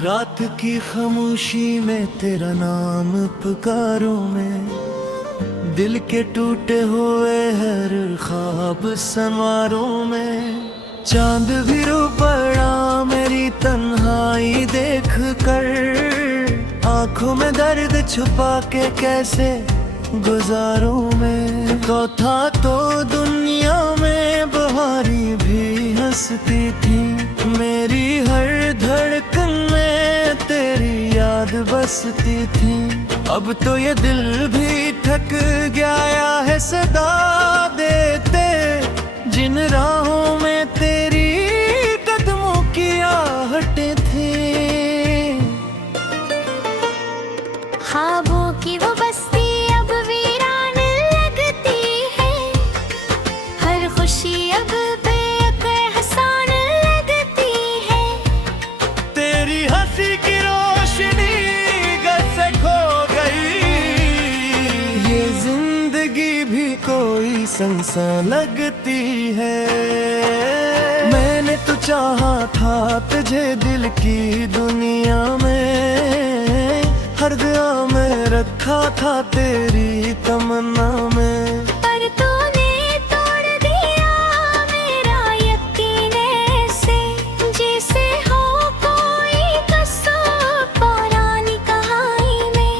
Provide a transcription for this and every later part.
रात की खामोशी में तेरा नाम पुकारूं मैं, दिल के टूटे हुए हर ख्वाब संवारूं मैं। चांद भी रो पड़ा मेरी तन्हाई देख कर, आंखों में दर्द छुपा के कैसे गुजारूं मैं। तो था तो दुनिया में बहारी भी हंसती थी, मेरी हर धड़कन में तेरी याद बसती थी। अब तो ये दिल भी थक गया है सदा देते, जिन राहों में तेरी कदमों की आहटें थी। ख्वाबों की वो बस्ती अब वीरान लगती है, हर खुशी अब बेअसर लगती है। तेरी हंसी की रोशनी घर से खो गई, ये जिंदगी भी कोई संसा लगती है। मैंने तो चाहा था तुझे दिल की दुनिया में, हर दुआ में रखा था तेरी तमन्ना में। पर तूने तोड़ दिया मेरा यकीन ऐसे, जैसे हो कोई कसूर पुरानी कहानी में।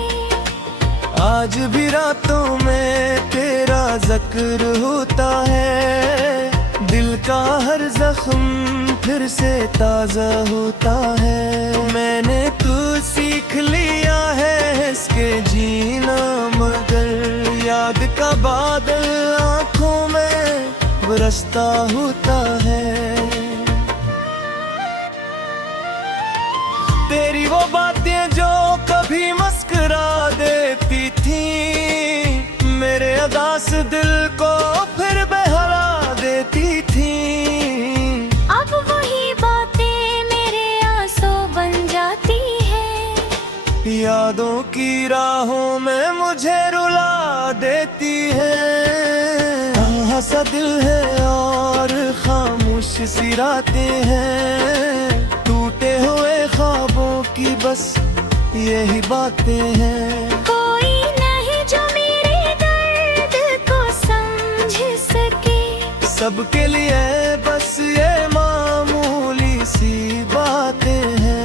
आज भी रातों में तेरा जिक्र होता है, दिल का हर जख्म फिर से ताजा होता है। मैंने तो सीख लिया है इसके जीना, मगर याद का बादल आंखों में बरसता होता है। तेरी वो बातें जो कभी मुस्कुरा देती थी, मेरे उदास दिल को फिर बहला देती थी। अब वही बातें मेरे आंसू बन जाती है, यादों की राहों में मुझे रुला देती है। कहाँ सा दिल है और खामोश सी रातें हैं, टूटे हुए ख्वाबों की बस यही बातें हैं। कोई नहीं जो मेरे दर्द को समझ सके, सबके लिए बस ये मामूली सी बातें हैं।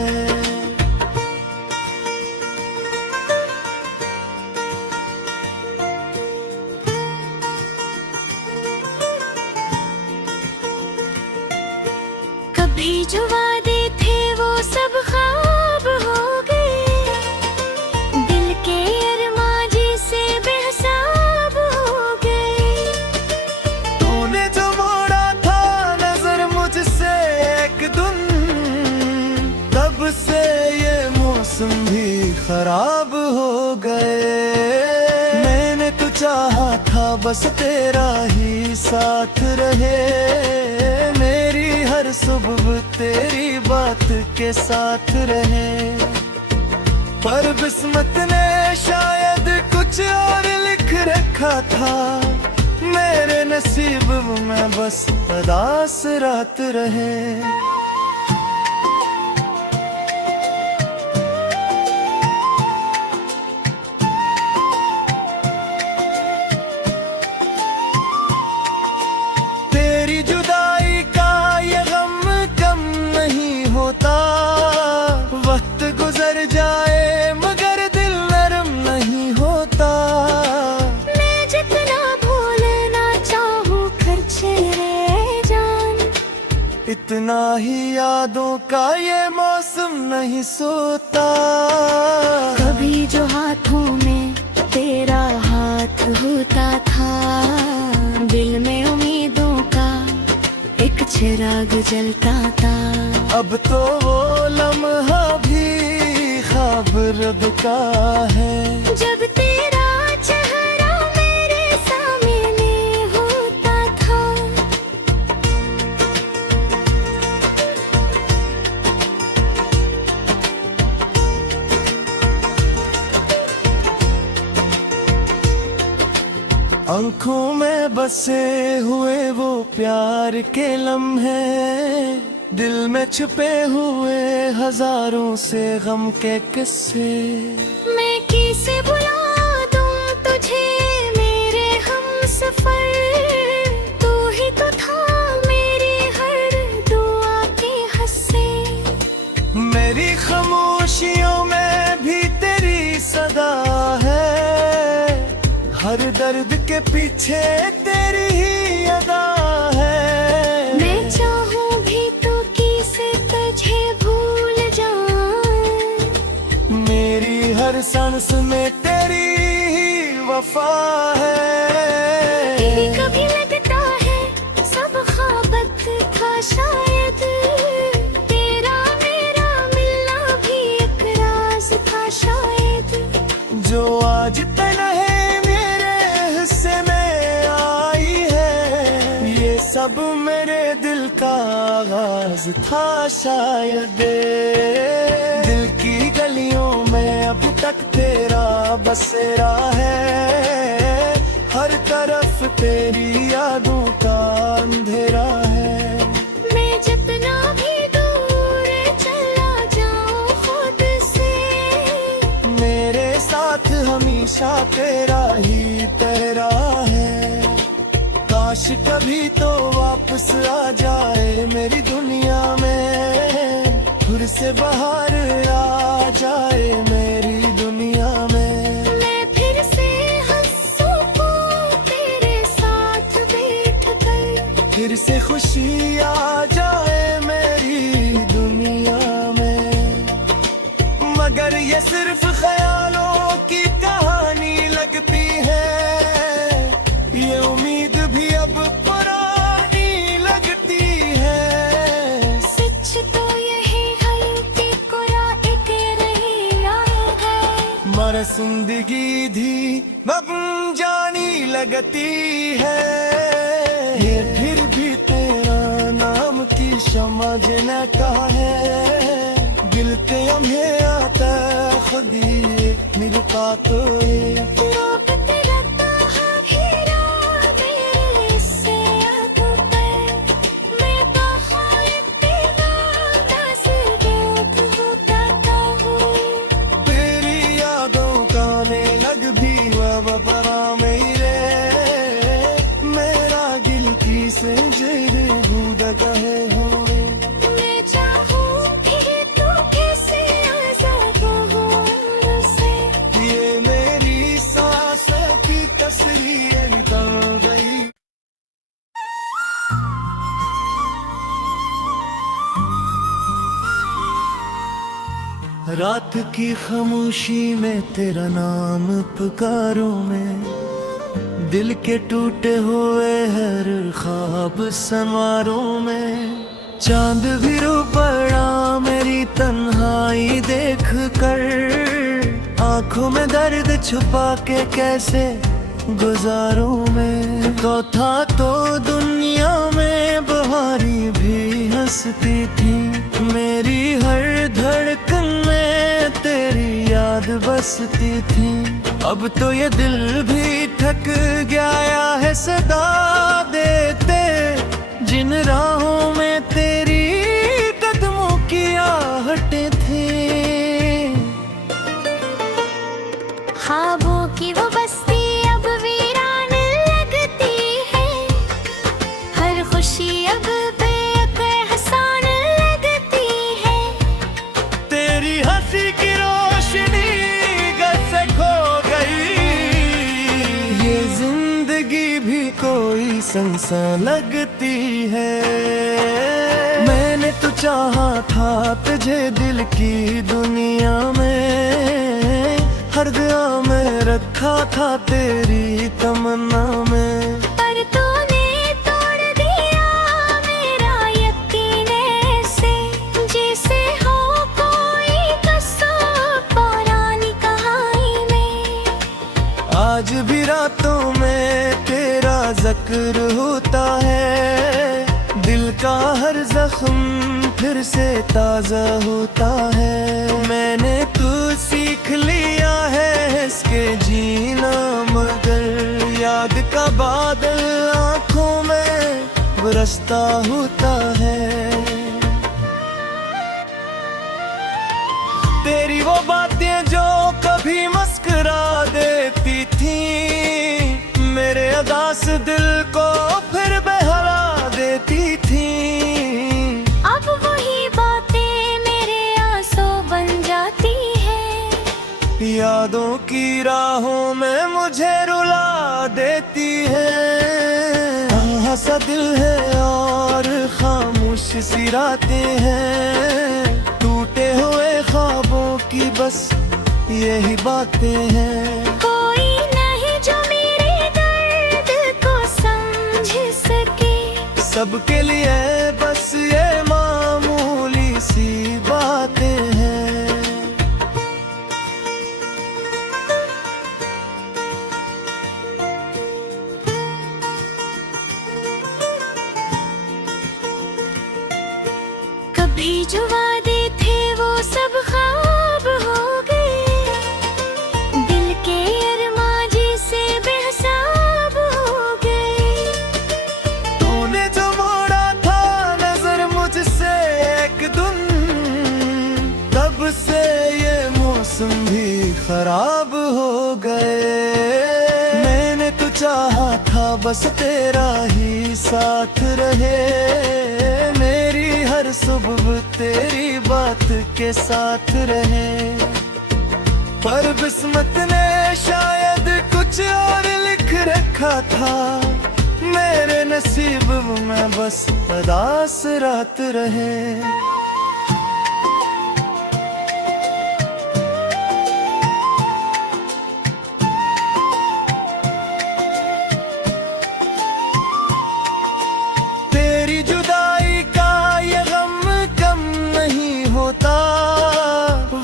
कभी जो वादे थे वो सब ख्वाब हो गए, दिल के अरमाजी से बेहिसाब हो गए। तूने जो मोड़ा था नजर मुझसे एक दिन, तब से ये मौसम भी खराब हो गए। मैंने तो चाहा था बस तेरा ही साथ रहे, मेरी हर सुबह तेरी बात के साथ रहे। पर किस्मत ने शायद कुछ और लिख रखा था, मेरे नसीब में बस उदास रात रहे। तेरी जुदाई का ये गम कम नहीं होता, वक्त गुजर जाए मगर दिल नरम नहीं होता। मैं जितना भूलना चाहूँ खर्चे रे जान, इतना ही यादों का ये मौसम नहीं सोता। कभी जो हाथों में तेरा हाथ होता था, दिल में उम्मीदों का एक चिराग जलता था। अब तो वो लम्हा भी ख्वाब रब का है, जब तेरा चेहरा मेरे सामने होता था। आंखों में बसे हुए वो प्यार के लम्हे, दिल में छुपे हुए हजारों से गम के किस्से। मैं किसे बुला दूं तुझे मेरे हमसफर, तू ही तो था मेरी हर दुआ के हस्से। मेरी खामोशियों में भी तेरी सदा है, हर दर्द के पीछे तेरी ही अदा है। मैं चाहूं भी तो किसे तुझे भूल जाऊं, मेरी हर सांस में तेरी ही वफा है। कभी कभी लगता है सब ख्वाबत था शायद, तेरा मेरा मिलना भी एक राज था शायद। जो आज तन्हे मेरे हिस्से में आई है, ये सब मेरे दिल का आगाज था शायद। दिल की गलियों में अब तक तेरा बसेरा है, हर तरफ तेरी यादों का अंधेरा है। मैं जितना भी दूर चला जाऊं खुद से, मेरे साथ हमेशा तेरा ही तेरा है। काश कभी तो वापस आ जाए मेरी दुनिया में, फिर से बाहर आ जाए मेरी दुनिया में। मैं फिर से हंसूं तेरे साथ बैठ कर, फिर से खुशी आ जाए मेरी दुनिया में। मगर ये सिर्फ ख्यालों की कहानी लगती है, ये उम्मीद भी अब पुरानी लगती है। सच तो यही है कि कुरा एक रही राह है, मर जिंदगी धी अब जानी लगती है। ये फिर भी तेरा नाम की शमा जिन्हें कहा है, दिल के लम्हे आता खुद ही मिलता तो ये। रोकत रहता है हीरा मेरे से यादों पर, मैं कहाँ इतना दस दूत होता हूँ। तेरी यादों का लग भी वबरा मेरे, मेरा दिल की से जेरे बूद कहे हुए। मैं चाहूं भी तो कैसे आजाद हूँ उनसे, ये मेरी सांसों की तस्वीर निकल गई। रात की खामोशी में तेरा नाम पुकारूं मैं, दिल के टूटे हुए हर ख्वाब संवारों में। चांद भी रो पड़ा मेरी तन्हाई देख कर, आंखों में दर्द छुपा के कैसे गुजारूं मैं। तो था तो दुनिया में बहारी भी हंसती थी, मेरी हर धड़कन में तेरी याद बसती थी। अब तो ये दिल भी थक गया है सदा देते, जिन राहों में तेरी कदमों की आहटें थी। ख्वाबों की वो बस्ती अब वीरान लगती है, हर खुशी अब बेअहसान लगती है। तेरी हंसी की रोशनी घर से खो गई, ये जिंदगी भी कोई संसा लगती है। मैंने तो चाहा था तुझे दिल की दुनिया में, हर दुआ में रखा था तेरी तमन्ना में। पर तूने तोड़ दिया मेरा यकीन ऐसे, जैसे हो कोई कसूर पुरानी कहानी में। आज भी रातों में तेरा जिक्र होता है, दिल का हर जख्म फिर से ताजा होता है। मैंने तो सीख लिया है इसके जीना, मगर याद का बादल आंखों में बरसता होता है। बातें जो कभी मुस्कुरा देती थी, मेरे अदास दिल को फिर बहला देती थी। अब वही बातें मेरे आंसू बन जाती है, यादों की राहों में मुझे रुला देती है। सा दिल है और खामोश सी रातें हैं, टूटे हुए ख्वाबों की बस यही बातें हैं। कोई नहीं जो मेरे दर्द को समझ सके, सबके लिए बस ये मामूली सी बातें हैं। कभी जो वादे थे वो सब ख्वाब हो गए, दिल के अरमाजी से बेहिसाब हो गए। तूने जो मोड़ा था नजर मुझसे एक दिन, तब से ये मौसम भी खराब हो गए। मैंने तो चाहा था बस तेरा ही साथ रहे, मेरी हर सुबह तेरी बात के साथ रहे। पर किस्मत ने शायद कुछ और लिख रखा था, मेरे नसीब में बस उदास रात रहे। तेरी जुदाई का ये गम कम नहीं होता,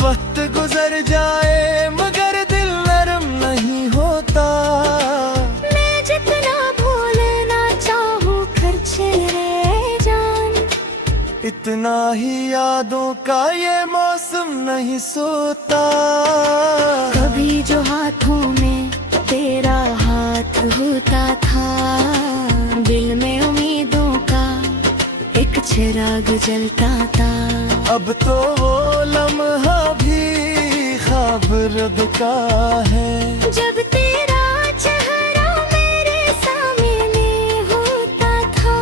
वक्त गुजर जाए मगर दिल नरम नहीं होता। मैं जितना भूलना चाहूँ खर्चे रह जान, इतना ही यादों का ये मौसम नहीं सोता। कभी जो हाथों में तेरा हाथ होता था, दिल में उम्मीदों का एक चिराग जलता था। अब तो वो लम्हा भी ख्वाब रब का है, जब तेरा चेहरा मेरे सामने होता था।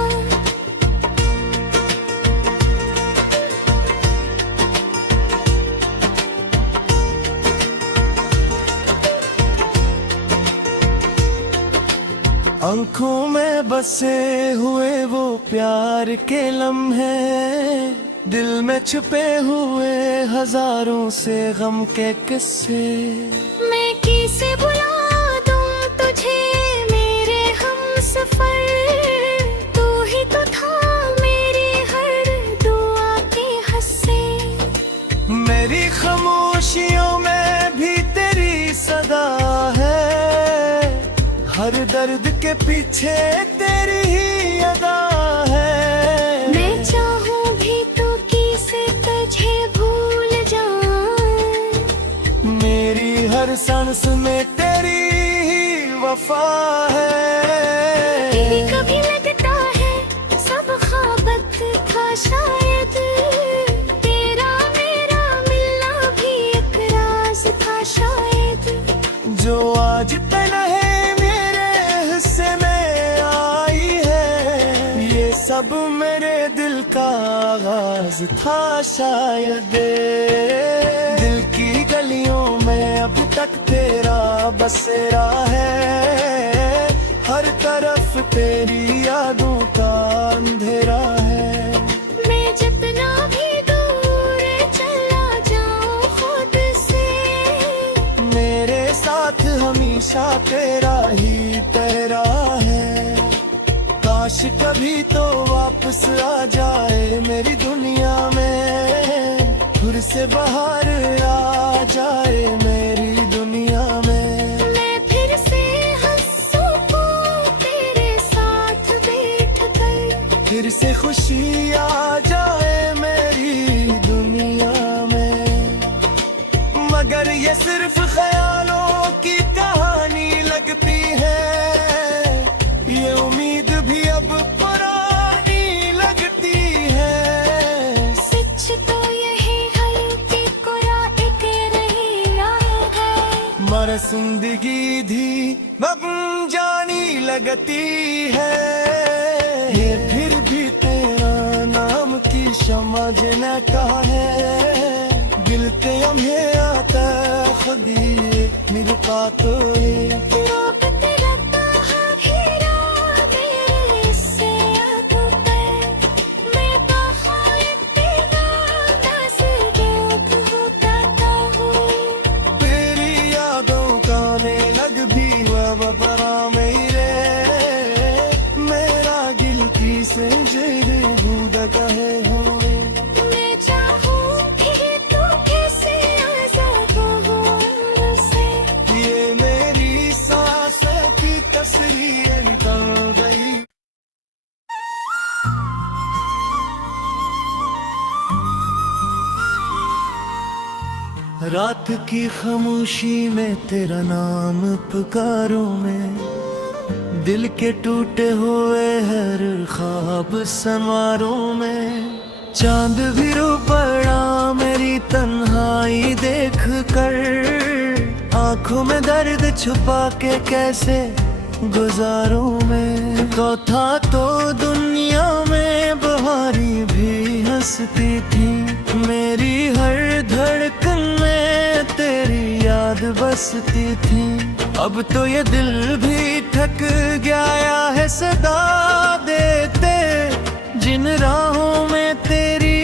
आँखों में बसे हुए वो प्यार के लम्हे, दिल में छुपे हुए हजारों से गम के किस्से। मैं किसे बुला दूं तुझे मेरे हमसफर, तू ही तो था मेरी हर दुआ के हिस्से। मेरी खामोशियों में भी तेरी सदा है, हर दर्द के पीछे तेरी ही अदा है। मैं चाहूँ भी तो किसे तुझे भूल जाऊं, मेरी हर सांस में तेरी ही वफा है। कभी लगता है सब ख्वाबत था शायद, तेरा मेरा मिलना भी एक राज था शायद। जो आज तन्हे हिस्से में आई है, ये सब मेरे दिल का आगाज था शायद। दिल की गलियों में अब तक तेरा बसेरा है, हर तरफ तेरी यादों का अंधेरा है। मैं जितना भी दूर चला जाऊं खुद से, मेरे साथ हमेशा तेरा ही तेरा है। काश कभी तो वापस आ जाए मेरी दुनिया में, फिर से बाहर आ जाए मेरी दुनिया में। मैं फिर से हंसूं तेरे साथ बैठ कर, फिर से खुशी आ जाए मेरी दुनिया में। मगर ये सिर्फ ख्यालों की कहानी लगती है, ये उम्मीद भी अब पुरानी लगती है। सच तो यही है कि कोई एक रही जिंदगी धी बम जानी लगती है, ये फिर भी तेरा नाम की समझ न कहा है, दिल के हमें आता खुदी मिलता तो ये बपरा मेरे मेरा गिल की से जेरे दूध कहे हुए मैं चाहूं कि तू कैसे आजाद हो मुझसे, ये मेरी सांस की तस्वीर निकल गई। रात की खामोशी में तेरा नाम पुकारूं मैं, दिल के टूटे हुए हर ख्वाब संवारूं मैं, चांद भी रो पड़ा मेरी तन्हाई देख कर, आंखों में दर्द छुपा के कैसे गुजारूं मैं। तो था तो दुनिया में बहारी भी हंसती थी, मेरी हर धड़कन में तेरी याद बसती थी, अब तो ये दिल भी थक गया है सदा देते, जिन राहों में तेरी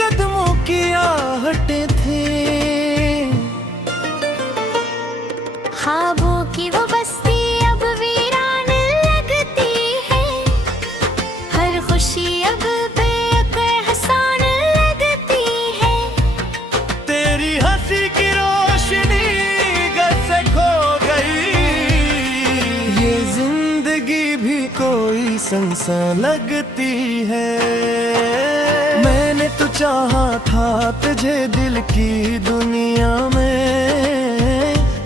कदमों की आहटें थी। ख्वाबों की वो बस्ती अब वीरान लगती है, हर खुशी अब बेअसर लगती है, तेरी हंसी की रोशनी घर से खो गई, ये जिंदगी भी कोई संसा लगती है। मैंने तो चाहा था तुझे दिल की दुनिया में,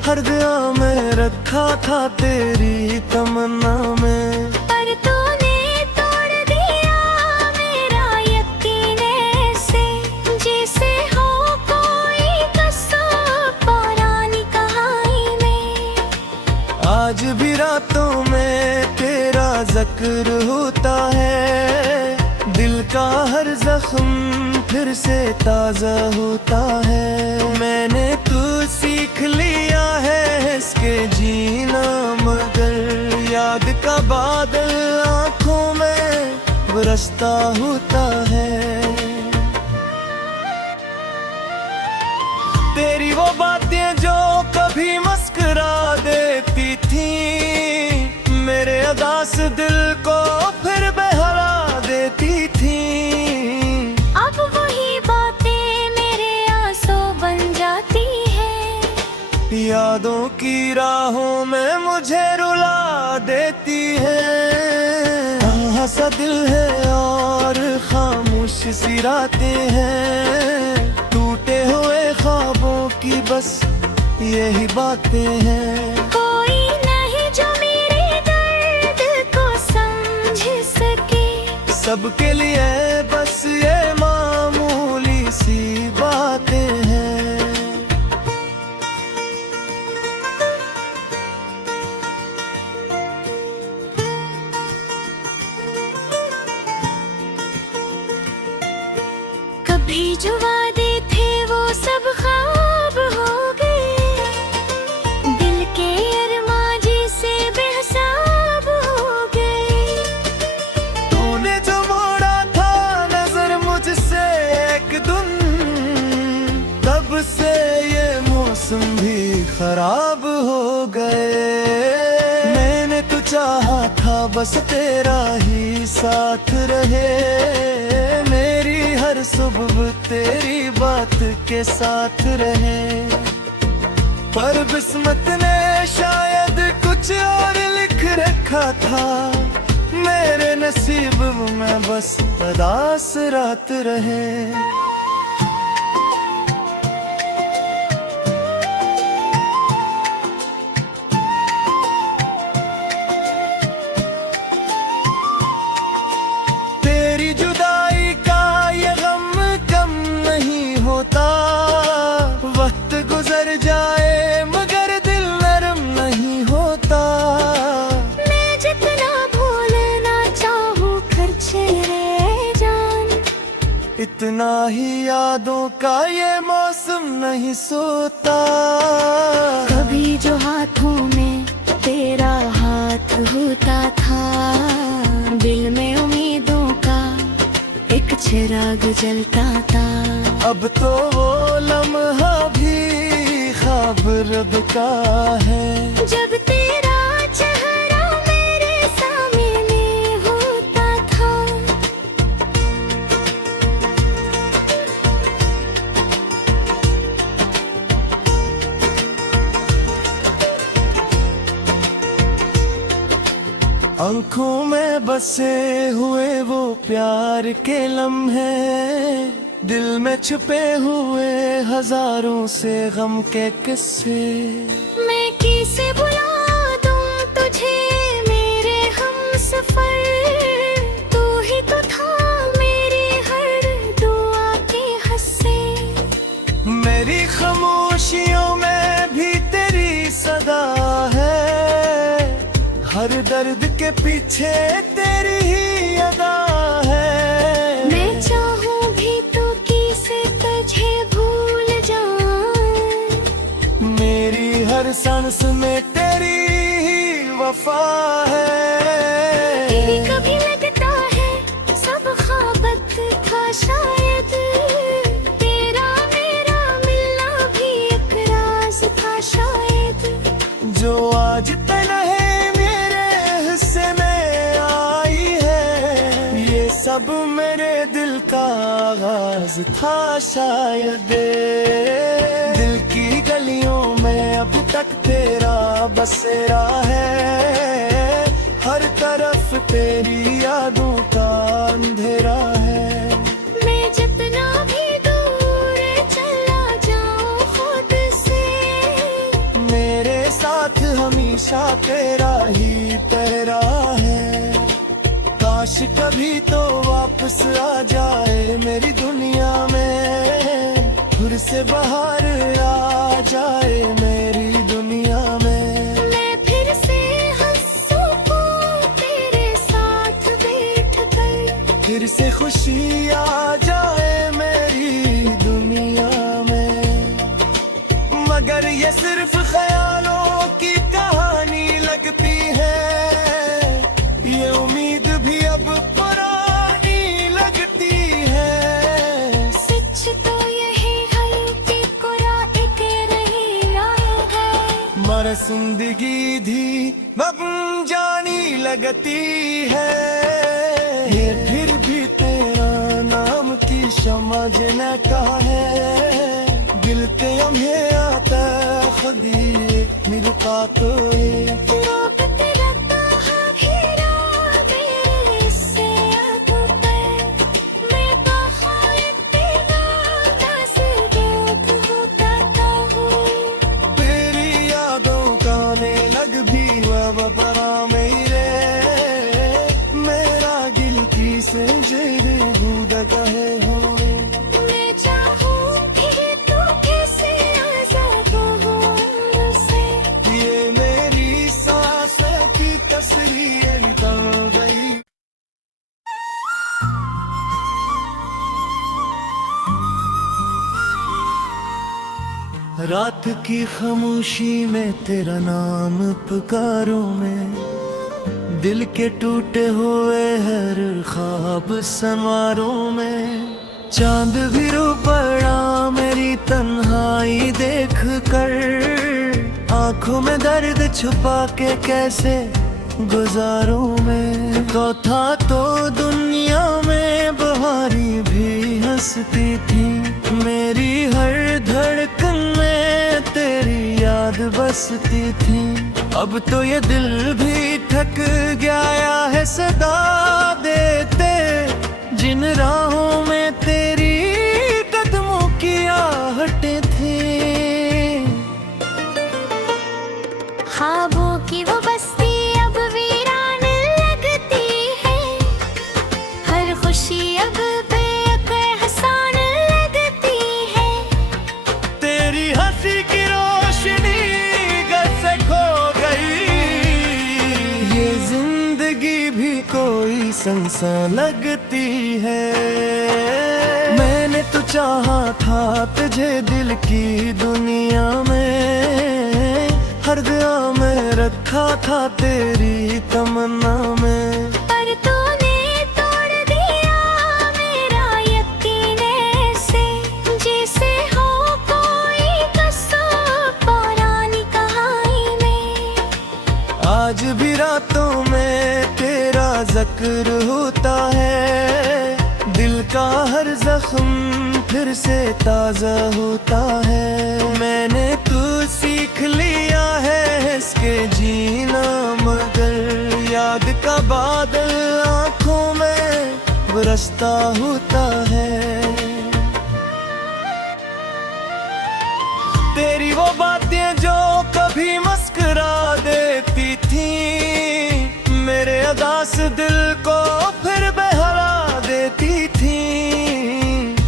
हर दुआ में रखा था तेरी तमन्ना में, पर तूने तोड़ दिया मेरा यकीन ऐसे, जैसे हो कोई कसूर पुरानी कहानी में। आज भी रातों में तेरा जिक्र होता है, दिल का हर जख्म फिर से ताजा होता है, मैंने तो सीख लिया है इसके जीना, मगर याद का बादल आंखों में बरसता होता है। तेरी वो बातें जो कभी मुस्कुरा देती थी, मेरे उदास दिल को फिर बहला देती थी, अब वही बातें मेरे आंसू बन जाती है, यादों की राहों में मुझे रुला देती है। कहाँ सा दिल है और खामोश सी रातें हैं, टूटे हुए ख्वाबों की बस यही बातें हैं, कोई नहीं जो मेरे दर्द को समझ सके, सबके लिए बस ये मामूली सी बातें हैं। कभी जो वादे थे वो सब ख्वाब हो गए, दिल के अरमाजी से बेहिसाब हो गए, तूने जो मोड़ा था नजर मुझसे एक दिन, तब से ये मौसम भी खराब हो गए, मैंने तो चाहा था बस तेरा ही साथ रहे, मेरी हर सुबह तेरी बात के साथ रहे, पर किस्मत ने शायद कुछ और लिख रखा था, मेरे नसीब में बस उदास रात रहे। तेरी जुदाई का ये गम कम नहीं होता, वक्त गुजर जाए मगर दिल इतना ही यादों का ये मौसम नहीं सोता। कभी जो हाथों में तेरा हाथ होता था, दिल में उम्मीदों का एक चिराग जलता था। अब तो वो लम्हा भी ख्वाब रब का है, जब तेरा चेहरा मेरे सामने होता था। आंखों में बसे हुए वो प्यार के लम्हे, दिल में छुपे हुए हजारों से गम के किस्से। मैं किसे बुला दूं तुझे मेरे हमसफर, तू ही तो था मेरी हर दुआ के हिस्से। मेरी खामोशियों में भी तेरी सदा है, हर दर्द के पीछे तेरी ही अदा है। मैं चाहूं भी तो किसे तुझे भूल जाऊं, मेरी हर सांस में तेरी ही वफा है। कभी लगता है सब ख्वाबत था शायद, तेरा मेरा मिलना भी एक राज था शायद। जो आज तलहे हिस्से में आई है, ये सब मेरे दिल का आगाज था शायद। दिल की गलियों में अब तक तेरा बसेरा है, हर तरफ तेरी यादों का अंधेरा है। मैं जितना भी दूर चला जाऊं खुद से, मेरे साथ हमेशा तेरा ही पहरा है। काश कभी तो वापस आ जाए मेरी दुनिया में, फिर से बाहर आ जाए मेरी दुनिया में। मैं फिर से हंसूं तेरे साथ बैठ कर, फिर से खुशी आ जाए मेरी दुनिया में। मगर ये सिर्फ ख्यालों की कहानी लगती है, ये उम्मीद भी अब पुरानी लगती है। सच तो यही है कि कुरा एक रही राह है, मर जिंदगी धी अब जानी लगती है। ये फिर भी तेरा नाम की शमा जने का है, दिल ते हमें आता खुदी मिलता तो ये। रोकत रहता है घेरा मेरे से आंखों पे, मैं कहाँ इतना दस दूत होता हूँ। तेरी यादों का ने लग भी वबरा मेरे, मेरा गिल की से जेरे बूद कहे हुए। मैं चाहूं भी तो कैसे आजाद हूँ उनसे, ये मेरी सांसों की कसरी निकल गई। रात की खामोशी में तेरा नाम पुकारूं मैं, दिल के टूटे हुए हर ख्वाब संवारों में। चांद भी रो पड़ा मेरी तन्हाई देख कर, आंखों में दर्द छुपा के कैसे गुजारूं मैं। तो था तो दुनिया में बहारी भी हंसती थी, मेरी हर धड़कन में तेरी याद बसती थी। अब तो ये दिल भी थक गया है सदा देते, जिन राहों में तेरी कदमों की आहटें थी। ख्वाबों की वो बस्ती अब वीरान लगती है, हर खुशी अब बेअहसान लगती है। तेरी हंसी की रोशनी घर से खो गई, ये जिंदगी भी कोई संसा लगती है। चाहा था तुझे दिल की दुनिया में, हर दुआ में रखा था तेरी तमन्ना में। पर तूने तोड़ दिया मेरा यकीन ऐसे, जैसे हो कोई कसूर पुरानी कहानी में। आज भी रातों में तेरा जिक्र होता है, दिल का हर जख्म फिर से ताजा होता है। मैंने तू सीख लिया है इसके जीना, मगर याद का बादल आंखों में बरसता होता है। तेरी वो बातें जो कभी मुस्कुरा देती थी, मेरे अदास दिल को फिर बहला देती थी।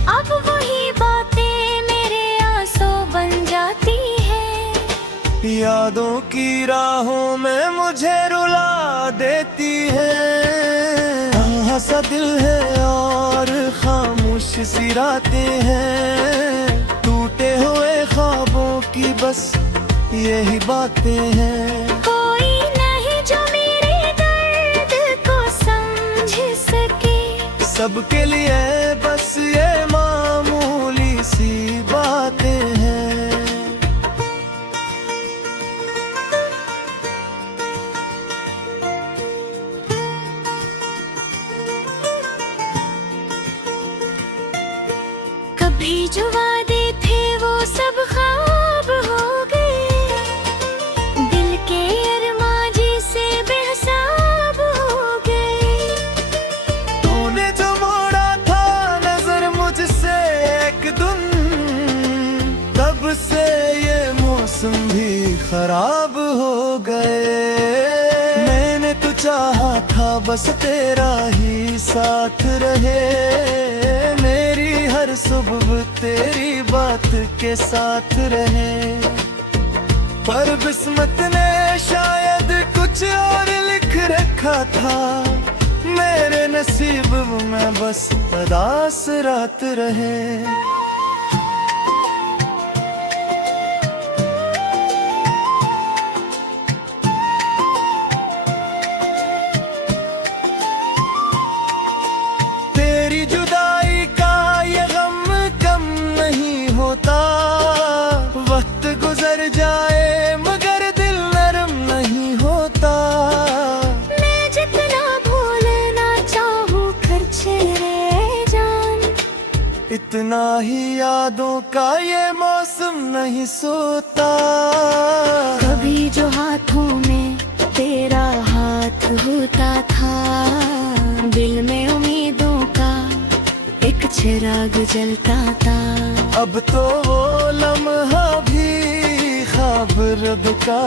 अब वही बातें मेरे आंसू बन जाती है, यादों की राहों में मुझे रुला देती है। कहाँ सा दिल है और खामोश सी रातें हैं, टूटे हुए ख्वाबों की बस यही बातें हैं। कोई नहीं जो मेरे दर्द को समझ सके, सबके लिए बस ये मामूली सी बातें हैं। कभी जो वादे थे वो सब ख्वाब हो गए, दिल के अरमाजी से बेहिसाब हो गए। तूने जो मोड़ा था नजर मुझसे एक दिन, तब से ये मौसम भी खराब हो गए। मैंने तो चाहा था बस तेरा ही साथ रहे, मेरी हर सुबह तेरी बात के साथ रहे। पर किस्मत ने शायद कुछ और लिख रखा था, मेरे नसीब में बस उदास रात रहे। तेरी जुदाई का ये गम कम नहीं होता, वक्त गुजर जाए मगर दिल नरम नहीं होता। मैं जितना भूलना चाहूँ खर्चे रह जान, इतना ही यादों का ये मौसम नहीं सोता। कभी जो हाथों में तेरा हाथ होता था, दिल में उम्मीदों का एक चिराग जलता था। अब तो वो लम्हा भी ख्वाब रब का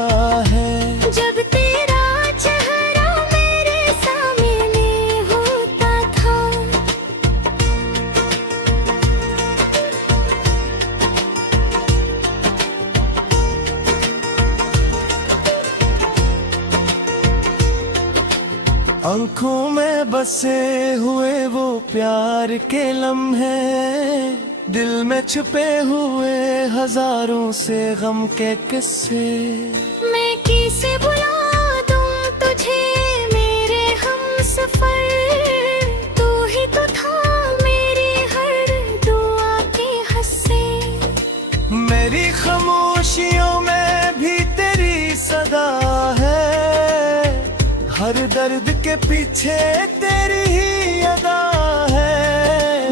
है, जब तेरा चेहरा मेरे सामने होता था। आंखों में बसे हुए वो प्यार के लम्हे, दिल में छुपे हुए हजारों से गम के किस्से। मैं किसे बुला दूं तुझे मेरे हमसफर, तू ही तो था मेरी हर दुआ के हिस्से। मेरी खामोशियों में भी तेरी सदा है, हर दर्द के पीछे तेरी ही अदा है।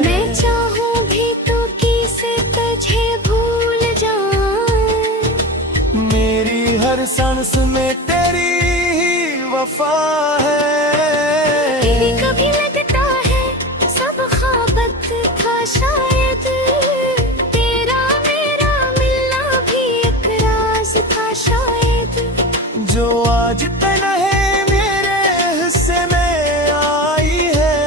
मैं चाहूँ भी तो किसे तुझे भूल जाऊं, मेरी हर सांस में तेरी ही वफा है। कभी कभी लगता है सब ख्वाबत था शायद, तेरा मेरा मिलना भी एक राज था शायद। जो आज तन्हे मेरे हिस्से में आई है,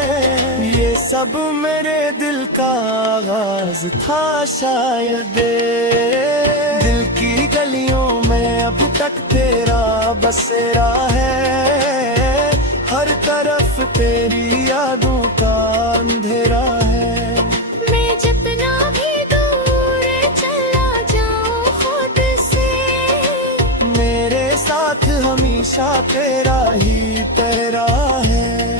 ये सब मेरे दिल का आगाज था शायद। दिल की गलियों में अब तक तेरा बसेरा है, हर तरफ तेरी यादों का अंधेरा है। मैं जितना भी नशा तेरा ही तेरा है।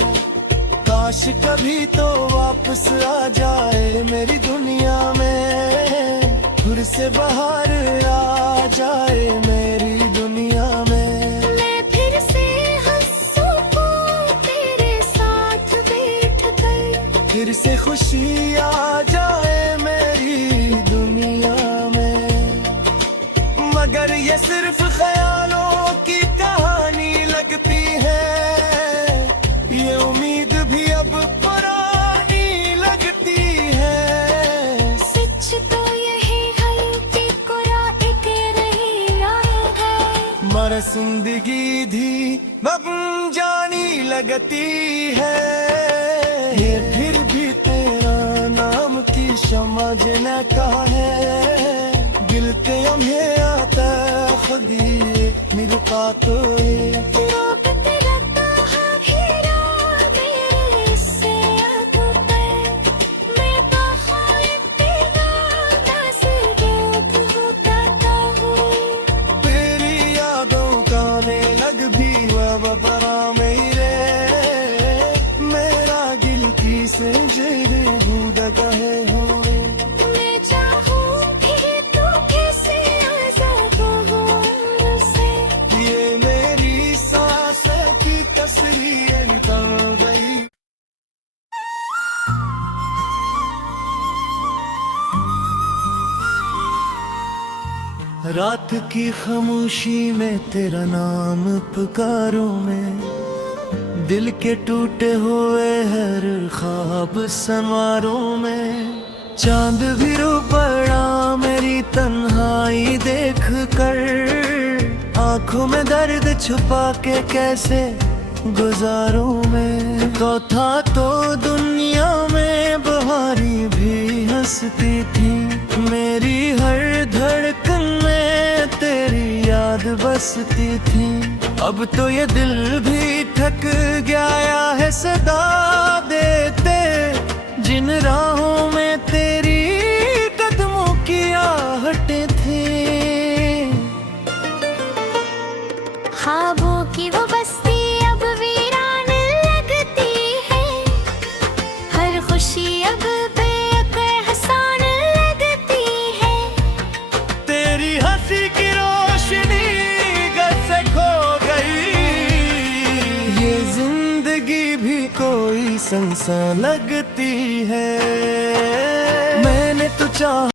काश कभी तो वापस आ जाए मेरी दुनिया में, फिर से बाहर आ जाए मेरी दुनिया में। मैं फिर से हंसूं तेरे साथ बैठ कर, फिर से खुशी आ जाए मेरी दुनिया में। मगर ये सिर्फ ख्यालों की कहानी लगती है, ये उम्मीद भी अब पुरानी लगती है। सच तो यही है कि कुरा एक रही राह है, मर जिंदगी धी अब जानी लगती है। ये फिर भी तेरा नाम की शमा जना का है, दिल के लम्हे आता खुदी मिलता तो ये। रोक तेरा ताहा हीरा मेरे से यादों पे, मैं कहाँ इतना दासगीर होता हूँ। तेरी यादों का लग भी वबरा मेरे, मेरा गिल की से जेरे बूंद कहे हुए। मैं चाहूँगी तू कैसे आज़ाद हो मुझसे, ये मेरी सांसों की कसरी निकल गई। रात की खामोशी में तेरा नाम पुकारूं मैं, दिल के टूटे हुए हर ख्वाब संवारूं मैं। चांद भी रो पड़ा मेरी तन्हाई देख कर, आंखों में दर्द छुपा के कैसे गुजारूं मैं। तो था तो दुनिया में बहारी भी हंसती थी, मेरी हर धड़कन में तेरी याद बसती थी। अब तो ये दिल भी थक गया है सदा देते, जिन राहों में तेरी कदमों की आहटें थी। ख्वाबों की वो बस्ती अब वीरान लगती है, हर खुशी अब बेअसर लगती है। तेरी हंसी की रोशनी घर से खो गई, ये जिंदगी भी कोई संसा लगती है। मैंने तो चाहा